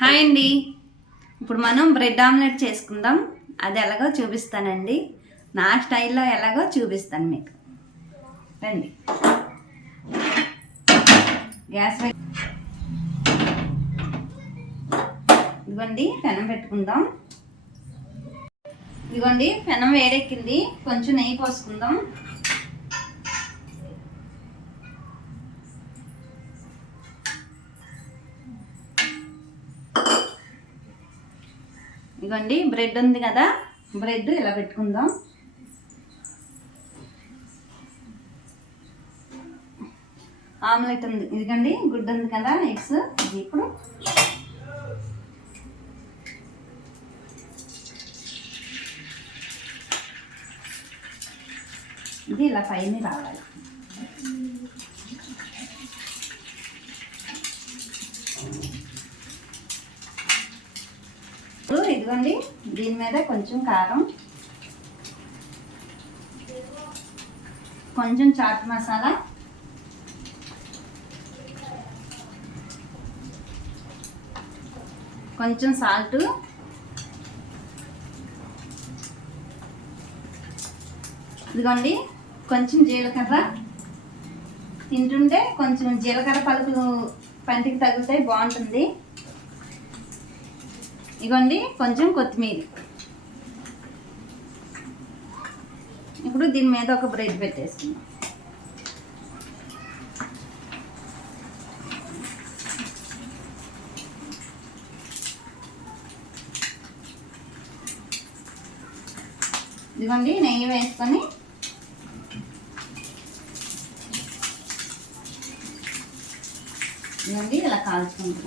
Hi అండి. ఇప్పుడు మనం బ్రెడ్ ఆమ్లెట్ చేసుకుందాం. అది ఎలాగో చూపిస్తానండి. నా స్టైల్లో ఎలాగో చూపిస్తాను మీకు. రండి. గ్యాస్ ఇదిగోండి, పెనం పెట్టుకుందాం. ఇదిగోండి, పెనం వేడెక్కింది. కొంచెం నెయ్యి పోసుకుందాం. ఇదిగోండి, బ్రెడ్ ఉంది కదా, బ్రెడ్ ఇలా పెట్టుకుందాం. ఆమ్లెట్ ఉంది, ఇదిగోండి గుడ్డు ఉంది కదా, ఎగ్స్. ఇప్పుడు ఇది ఇలా పైన రావాలి. ఇదిగోండి, దీని మీద కొంచెం కారం, కొంచెం చాట్ మసాలా, కొంచెం సాల్ట్, ఇదిగోండి కొంచెం జీలకర్ర. తింటుంటే కొంచెం జీలకర్ర పలుకులు పంటికి తగులుతాయి, బాగుంటుంది. ఇదిగోండి కొంచెం కొత్తిమీర. ఇప్పుడు దీని మీద ఒక బ్రెడ్ పెట్టేసుకుందాం. ఇదిగోండి నెయ్యి వేసుకొని ఇదిగోండి ఇలా కాల్చుకుంటాం.